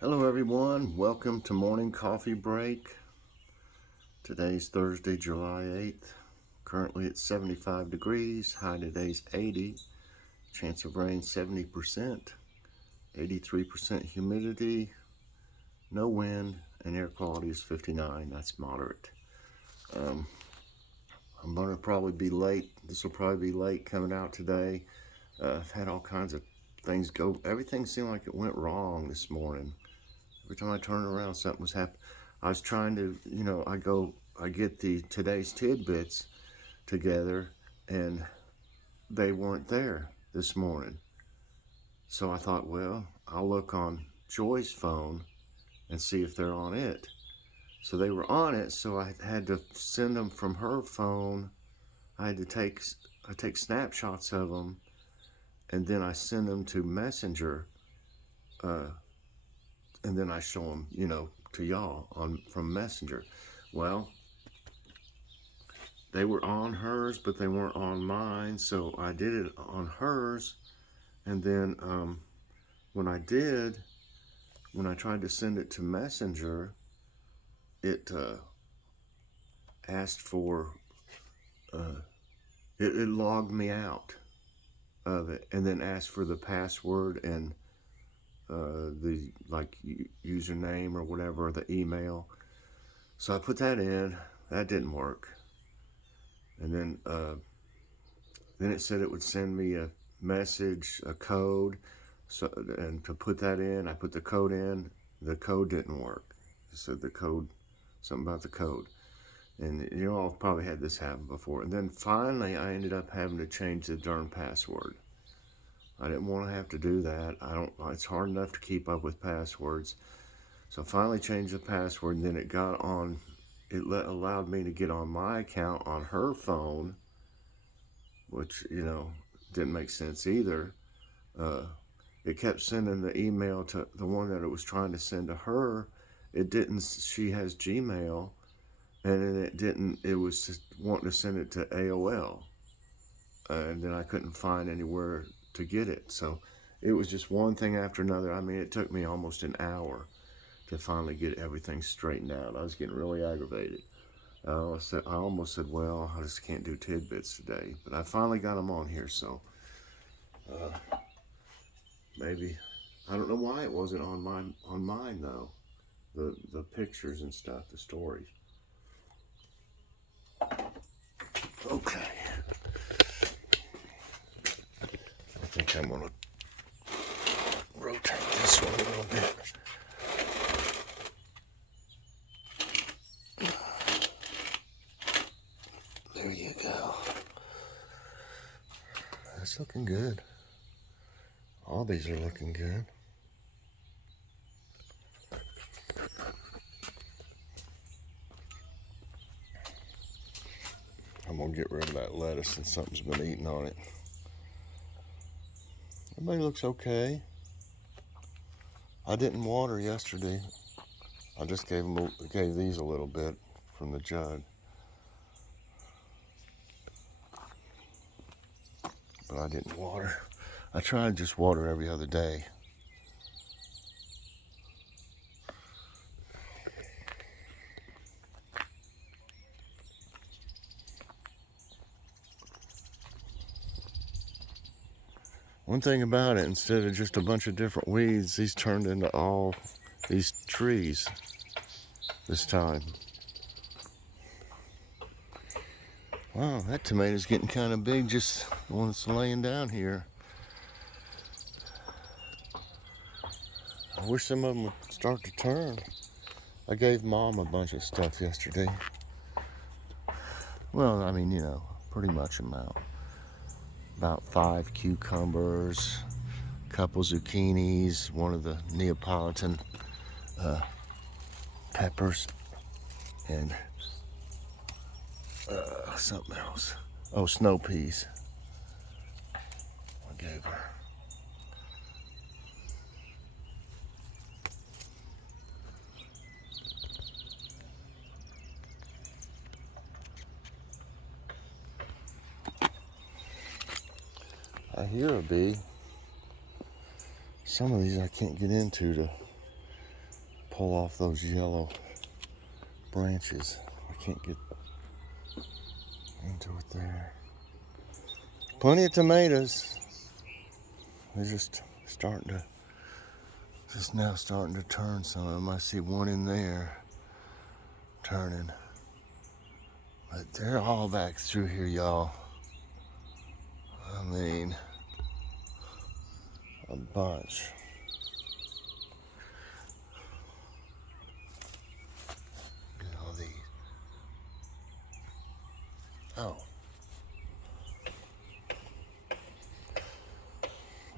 Hello everyone, welcome to Morning Coffee Break. Today's Thursday, July 8th. Currently it's 75 degrees, high today's 80, chance of rain 70%, 83% humidity, no wind, and air quality is 59, that's moderate. I'm going to probably be late, this will probably be late coming out today. I've had all kinds of things go, everything seemed like it went wrong this morning. Every time I turned around, something was happening. I was trying to, I get the today's tidbits together, and they weren't there this morning. So I thought, well, I'll look on Joy's phone and see if they're on it. So they were on it, so I had to send them from her phone. I take snapshots of them, and then I send them to Messenger, and then I show them, to y'all from Messenger. Well, they were on hers, but they weren't on mine, so I did it on hers, and then when I tried to send it to Messenger, it asked for, it logged me out of it, and then asked for the password and the username or whatever, the email. So I put that in. That didn't work. And then it said it would send me a message, a code. So, and to put that in, I put the code in. The code didn't work. It said the code, something about the code. And you all probably had this happen before. And then finally, I ended up having to change the darn password. I didn't want to have to do that. It's hard enough to keep up with passwords. So I finally changed the password, and then it got on, allowed me to get on my account on her phone, which, didn't make sense either. It kept sending the email to the one that it was trying to send to her. It didn't, she has Gmail, and it was just wanting to send it to AOL. And then I couldn't find anywhere to get it. So it was just one thing after another. I mean, it took me almost an hour to finally get everything straightened out. I was getting really aggravated. I almost said, well, I just can't do tidbits today. But I finally got them on here, so maybe, I don't know why it wasn't on mine though. The pictures and stuff, the stories. Okay. I think I'm gonna rotate this one a little bit. There you go. That's looking good. All these are looking good. I'm gonna get rid of that lettuce and something's been eating on it. Everybody looks okay. I didn't water yesterday. I just gave these a little bit from the jug. But I didn't water. I try to just water every other day. One thing about it, instead of just a bunch of different weeds, these turned into all these trees this time. Wow, that tomato's getting kind of big, just the one that's laying down here. I wish some of them would start to turn. I gave Mom a bunch of stuff yesterday. Well, I mean, pretty much amount. About 5 cucumbers, a couple zucchinis, one of the Neapolitan peppers, and something else. Oh, snow peas. I gave her. I hear a bee. Some of these I can't get into to pull off those yellow branches. I can't get into it there. Plenty of tomatoes. They're just now starting to turn some of them. I see one in there turning. But they're all back through here, y'all. I mean, a bunch. Look at all these. Oh.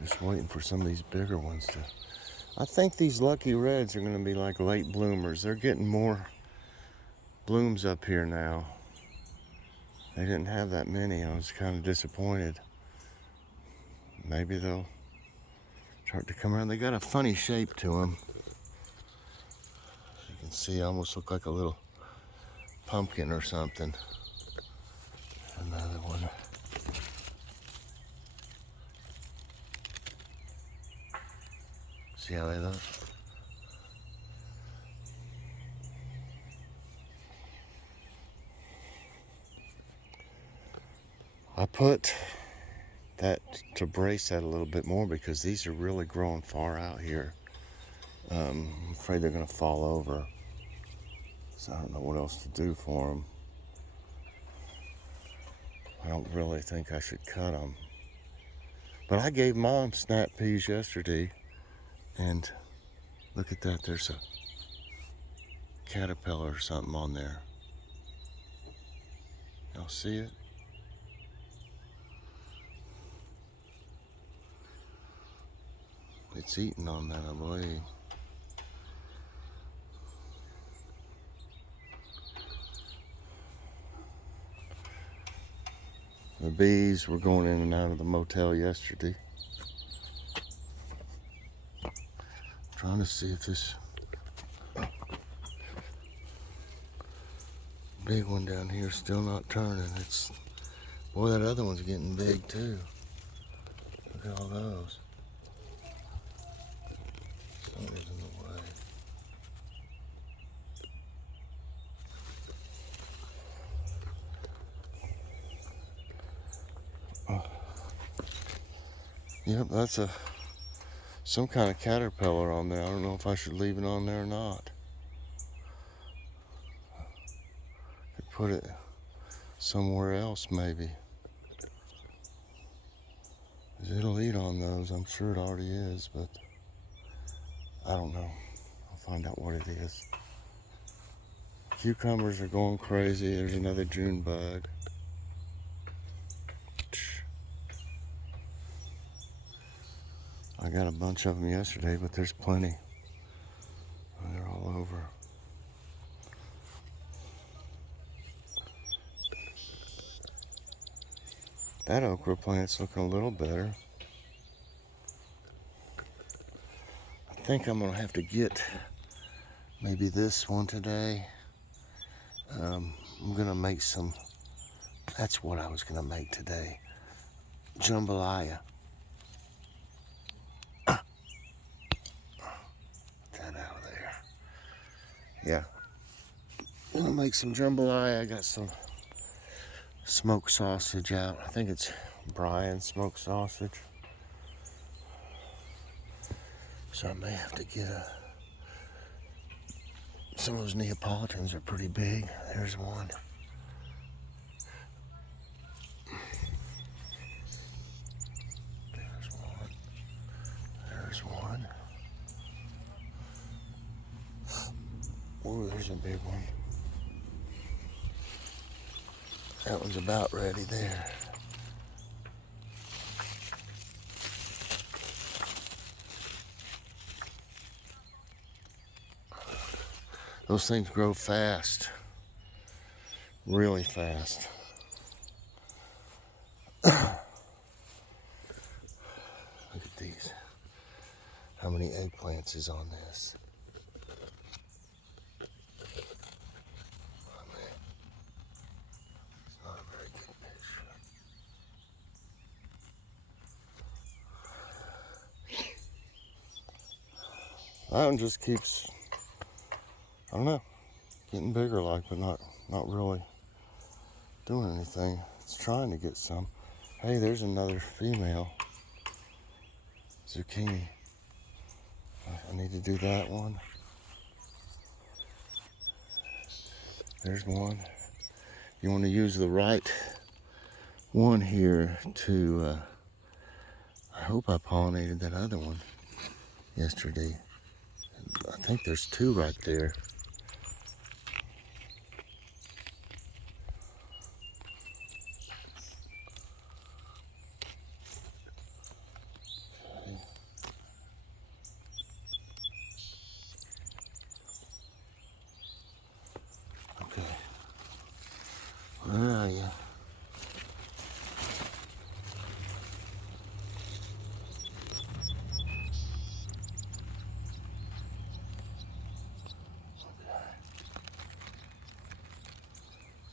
Just waiting for some of these bigger ones to... I think these Lucky Reds are going to be like late bloomers. They're getting more blooms up here now. They didn't have that many. I was kind of disappointed. Maybe they'll start to come around. They got a funny shape to them. You can see, almost look like a little pumpkin or something. Another one. See how they look? I put that to brace that a little bit more because these are really growing far out here. I'm afraid they're going to fall over. So I don't know what else to do for them. I don't really think I should cut them. But I gave Mom snap peas yesterday. And look at that, there's a caterpillar or something on there. Y'all see it? It's eating on that, I believe. The bees were going in and out of the motel yesterday. Trying to see if this big one down here is still not turning. It's, boy, that other one's getting big too. Look at all those. Something's in the way. Oh. Yep, that's some kind of caterpillar on there. I don't know if I should leave it on there or not. Could put it somewhere else maybe. 'Cause it'll eat on those. I'm sure it already is, but I don't know. I'll find out what it is. Cucumbers are going crazy. There's another June bug. I got a bunch of them yesterday, but there's plenty. They're all over. That okra plant's looking a little better. I think I'm gonna have to get maybe this one today. I'm gonna make some, that's what I was gonna make today. Jambalaya. Get that out of there. Yeah. I'm gonna make some jambalaya. I got some smoked sausage out. I think it's Brian smoked sausage. So I may have to get some of those Neapolitans are pretty big. There's one. There's one. There's one. Oh, there's a big one. That one's about ready there. Those things grow fast, really fast. Look at these. How many eggplants is on this? Oh man, it's not a very good picture. That one just keeps I don't know, getting bigger like, but not really doing anything. It's trying to get some. Hey, there's another female zucchini. I need to do that one. There's one. You want to use the right one here to, I hope I pollinated that other one yesterday. I think there's two right there. Okay. Where are you?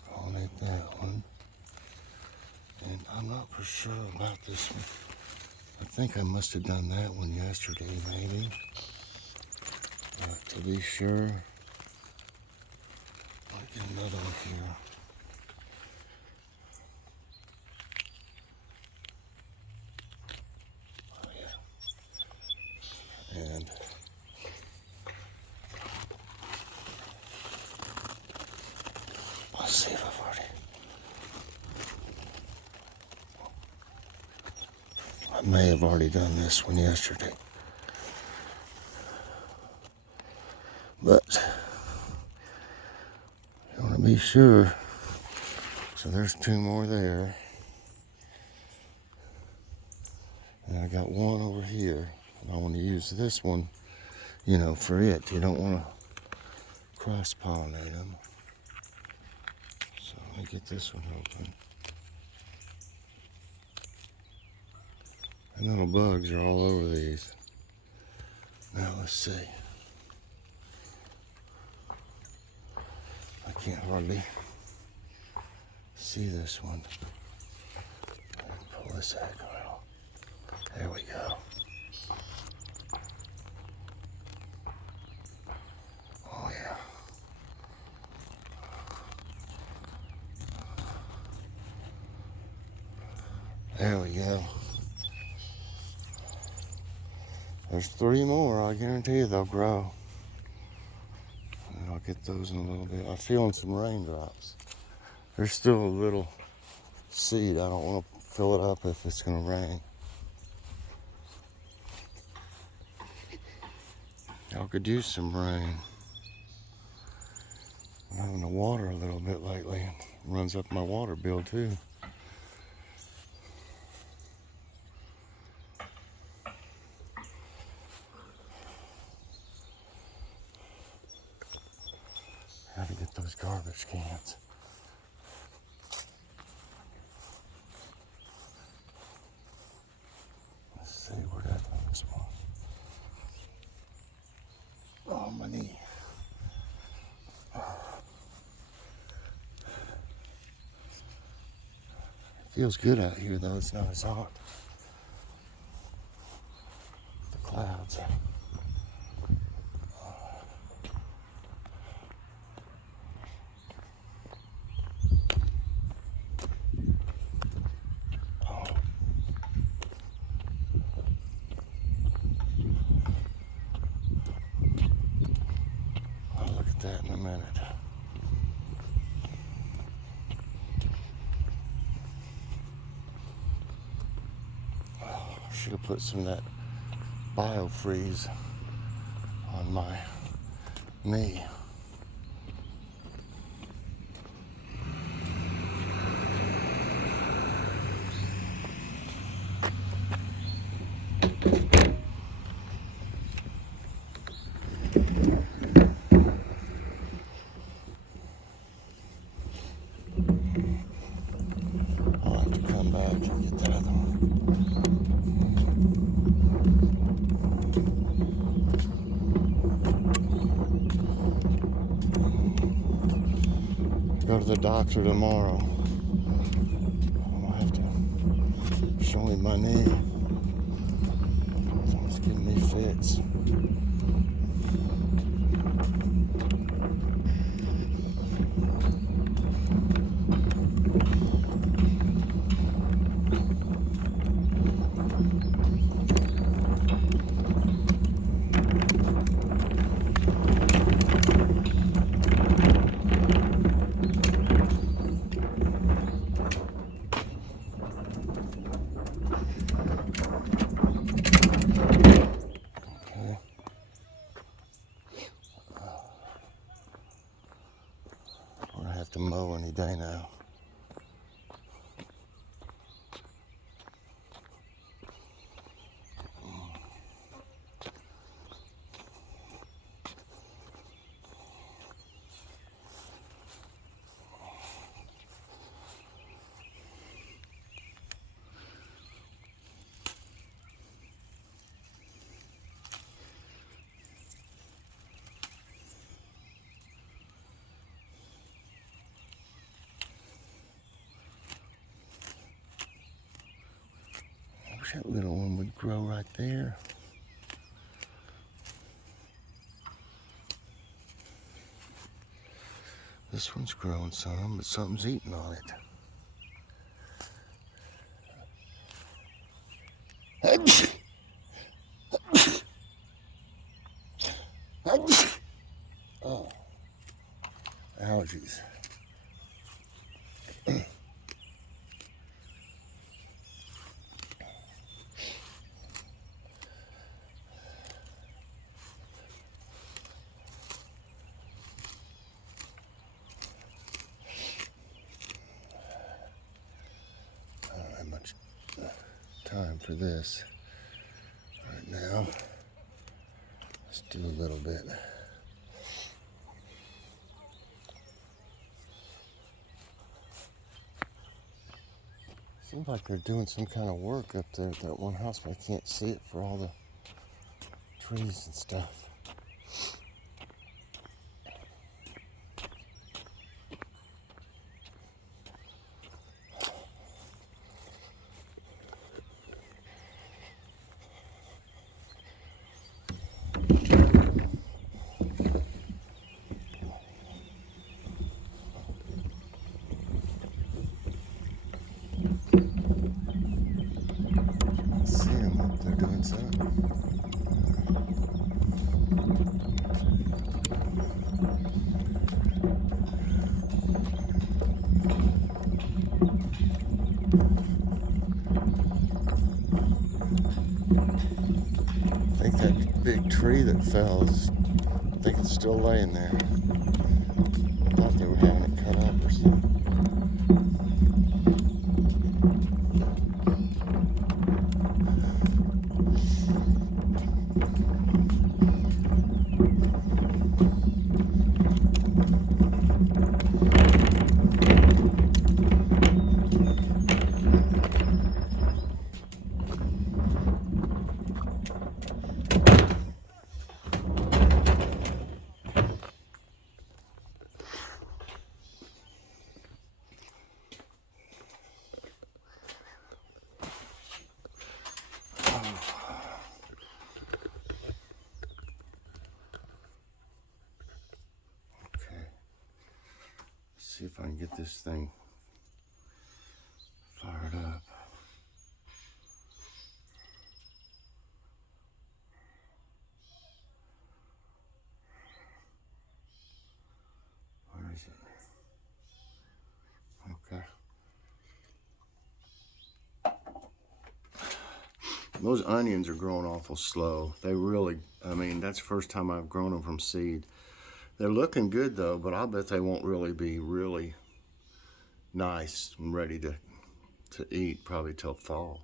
Pollinate that one. And I'm not for sure about this one. I think I must have done that one yesterday, maybe. But to be sure, I'll get another one here. Oh yeah. And let's see if I've already. I may have already done this one yesterday. But you want to be sure. So there's two more there. And I got one over here. And I want to use this one, you know, for it. You don't want to cross-pollinate them. So let me get this one open. And little bugs are all over these. Now let's see. I can't hardly see this one. Pull this egg out. There we go. Oh yeah. There we go. There's three more. I guarantee you they'll grow. And I'll get those in a little bit. I'm feeling some raindrops. There's still a little seed. I don't want to fill it up if it's going to rain. I could use some rain. I'm having to water a little bit lately. It runs up my water bill too. How to get those garbage cans. Let's see where that this one. Oh, my knee. Feels good out here though, it's not as hot. The clouds. I'll look at that in a minute. Should have put some of that biofreeze on my knee. I'll have to come back and get that other one. Go to the doctor tomorrow. I'll have to show him my knee. It's almost giving me fits. have to mow any day now. I wish that little one would grow right there. This one's growing some, but something's eating on it. Oh, allergies. I don't have much time for this right now. Let's do a little bit. Seems like they're doing some kind of work up there at that one house, but I can't see it for all the trees and stuff. I see them up there doing something. I think that big tree that fell I think it's still laying there. I thought they were having it cut up or something. See if I can get this thing fired up. Where is it? Okay. Those onions are growing awful slow. They really, I mean, that's the first time I've grown them from seed. They're looking good though, but I'll bet they won't really be really nice and ready to eat probably till fall.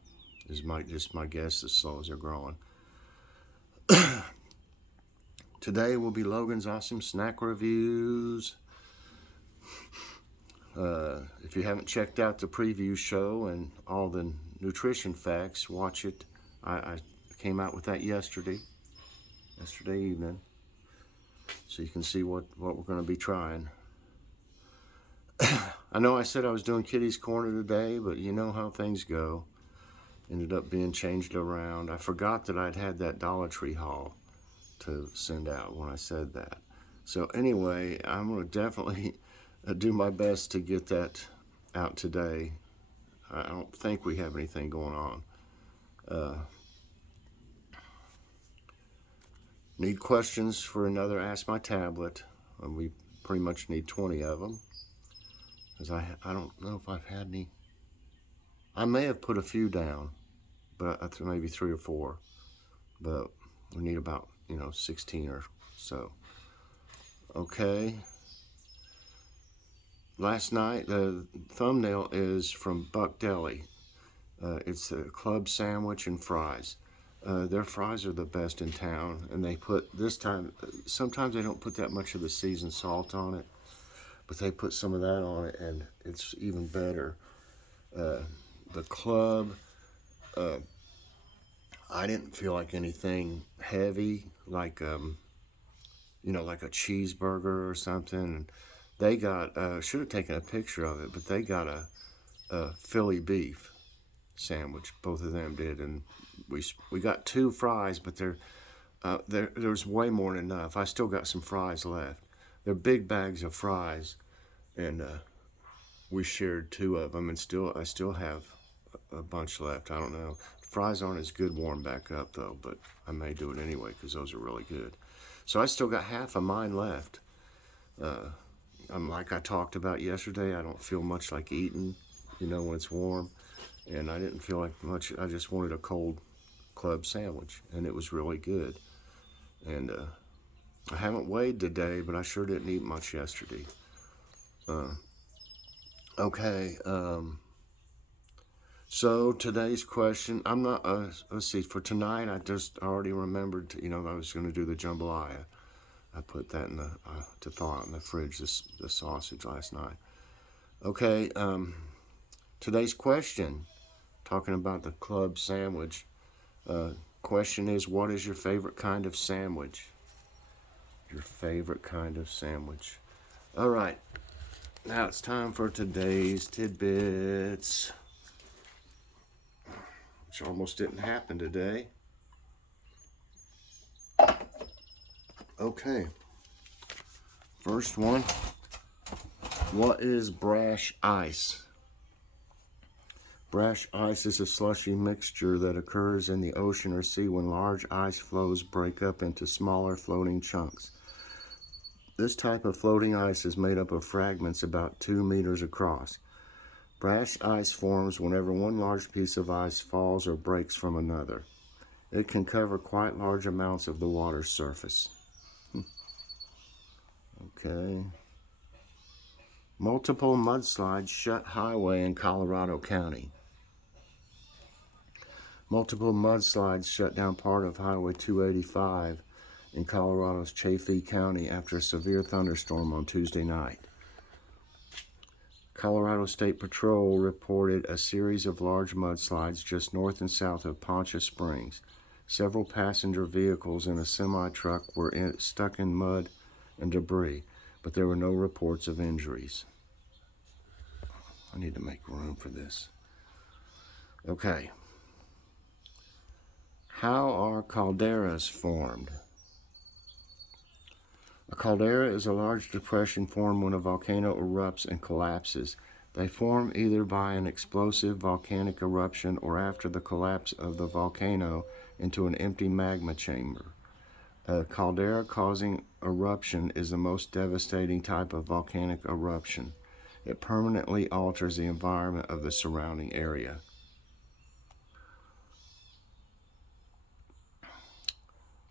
Is just my guess as slow as they're growing. Today will be Logan's Awesome Snack Reviews. If you haven't checked out the preview show and all the nutrition facts, watch it. I came out with that yesterday evening. So you can see what we're going to be trying. I know I said I was doing Kitty's Corner today, but you know how things go. Ended up being changed around. I forgot that I'd had that Dollar Tree haul to send out when I said that. So anyway, I'm going to definitely do my best to get that out today. I don't think we have anything going on. Need questions for another Ask My Tablet. We pretty much need 20 of them. Because I don't know if I've had any. I may have put a few down, but maybe 3 or 4. But we need about, 16 or so. Okay. last night, the thumbnail is from Buck Deli. It's a club sandwich and fries. Their fries are the best in town, and they put, this time, sometimes they don't put that much of the seasoned salt on it, but they put some of that on it, and it's even better. The club, uh, I didn't feel like anything heavy, like like a cheeseburger or something. They got, should have taken a picture of it, but they got a Philly beef sandwich. Both of them did, and we got 2 fries, but there's way more than enough. I still got some fries left. They're big bags of fries, and we shared 2 of them, and I still have a bunch left. I don't know. Fries aren't as good warm back up though, but I may do it anyway because those are really good. So I still got half of mine left. Like I talked about yesterday, I don't feel much like eating, when it's warm. And I didn't feel like much. I just wanted a cold club sandwich, and it was really good. And I haven't weighed today, but I sure didn't eat much yesterday. Okay. So today's question, I'm not, let's see, for tonight, I already remembered, I was going to do the jambalaya. I put that in to thaw out in the fridge, the sausage last night. Okay, today's question, talking about the club sandwich. Question is, what is your favorite kind of sandwich? Your favorite kind of sandwich. All right, now it's time for today's tidbits, which almost didn't happen today. Okay, first one. What is brash ice? Brash ice is a slushy mixture that occurs in the ocean or sea when large ice floes break up into smaller floating chunks. This type of floating ice is made up of fragments about 2 meters across. Brash ice forms whenever one large piece of ice falls or breaks from another. It can cover quite large amounts of the water's surface. Okay. Multiple mudslides shut highway in Colorado County. Multiple mudslides shut down part of Highway 285 in Colorado's Chaffee County after a severe thunderstorm on Tuesday night. Colorado State Patrol reported a series of large mudslides just north and south of Poncha Springs. Several passenger vehicles and a semi-truck were stuck in mud and debris, but there were no reports of injuries. I need to make room for this. Okay. How are calderas formed? A caldera is a large depression formed when a volcano erupts and collapses. They form either by an explosive volcanic eruption or after the collapse of the volcano into an empty magma chamber. A caldera-causing eruption is the most devastating type of volcanic eruption. It permanently alters the environment of the surrounding area.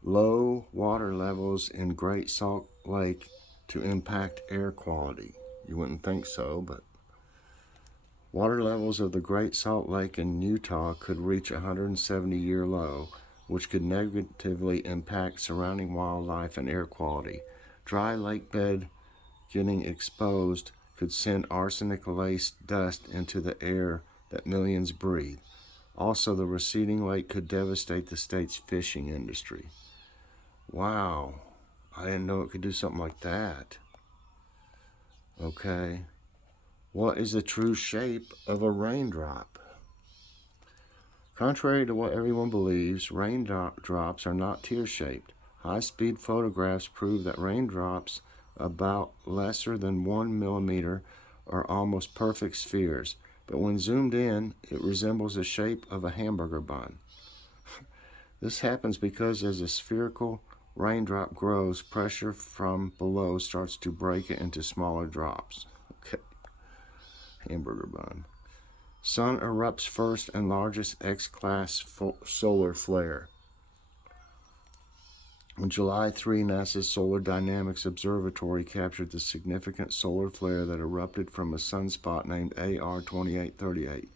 Low water levels in Great Salt Lake to impact air quality. You wouldn't think so, but water levels of the Great Salt Lake in Utah could reach a 170-year low, which could negatively impact surrounding wildlife and air quality. Dry lake bed getting exposed could send arsenic-laced dust into the air that millions breathe. Also, the receding lake could devastate the state's fishing industry. Wow, I didn't know it could do something like that. Okay, what is the true shape of a raindrop? Contrary to what everyone believes, raindrops are not tear-shaped. High-speed photographs prove that raindrops about lesser than 1 millimeter are almost perfect spheres, but when zoomed in, it resembles the shape of a hamburger bun. This happens because as a spherical raindrop grows, pressure from below starts to break it into smaller drops. Okay, hamburger bun. Sun erupts first and largest X-class solar flare. On July 3, NASA's Solar Dynamics Observatory captured the significant solar flare that erupted from a sunspot named AR 2838.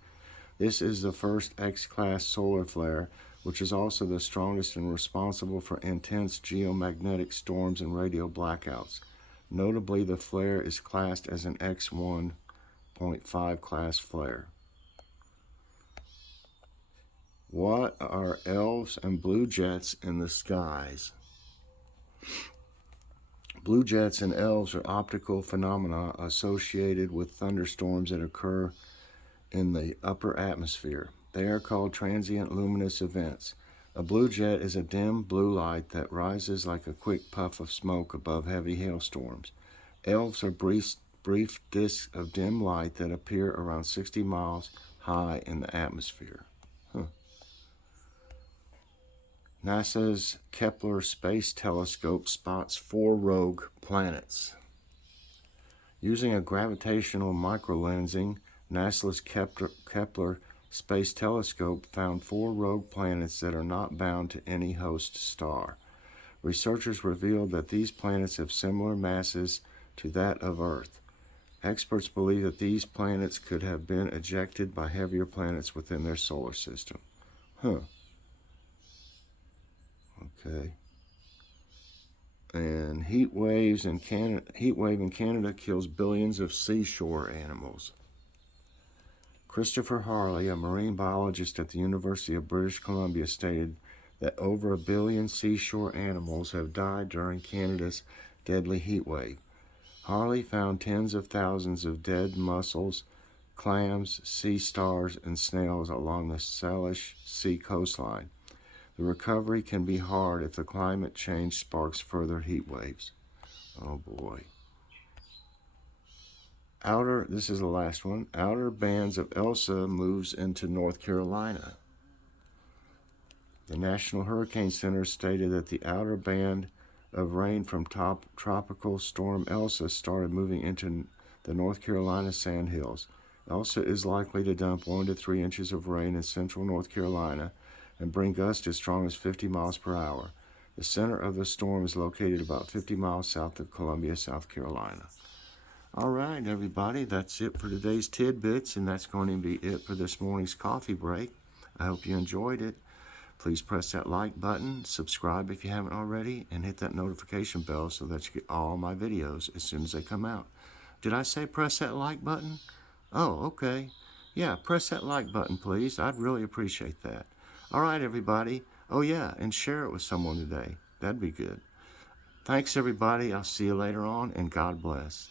This is the first X-class solar flare, which is also the strongest and responsible for intense geomagnetic storms and radio blackouts. Notably, the flare is classed as an X1.5 class flare. What are elves and blue jets in the skies? Blue jets and elves are optical phenomena associated with thunderstorms that occur in the upper atmosphere. They are called transient luminous events. A blue jet is a dim blue light that rises like a quick puff of smoke above heavy hailstorms. Elves are brief disks of dim light that appear around 60 miles high in the atmosphere. NASA's Kepler Space Telescope spots 4 rogue planets. Using a gravitational microlensing, NASA's Kepler Space Telescope found 4 rogue planets that are not bound to any host star. Researchers revealed that these planets have similar masses to that of Earth. Experts believe that these planets could have been ejected by heavier planets within their solar system. Okay. And heat wave in Canada kills billions of seashore animals. Christopher Harley, a marine biologist at the University of British Columbia, stated that over 1 billion seashore animals have died during Canada's deadly heat wave. Harley found tens of thousands of dead mussels, clams, sea stars, and snails along the Salish Sea coastline. The recovery can be hard if the climate change sparks further heat waves. Oh boy. This is the last one. Outer bands of Elsa moves into North Carolina. The National Hurricane Center stated that the outer band of rain from tropical storm Elsa started moving into the North Carolina Sandhills. Elsa is likely to dump 1 to 3 inches of rain in central North Carolina and bring gusts as strong as 50 miles per hour. The center of the storm is located about 50 miles south of Columbia, South Carolina. All right, everybody, that's it for today's Tidbits, and that's going to be it for this morning's coffee break. I hope you enjoyed it. Please press that like button, subscribe if you haven't already, and hit that notification bell so that you get all my videos as soon as they come out. Did I say press that like button? Oh, okay. Yeah, press that like button, please. I'd really appreciate that. All right, everybody. Oh, yeah, and share it with someone today. That'd be good. Thanks, everybody. I'll see you later on, and God bless.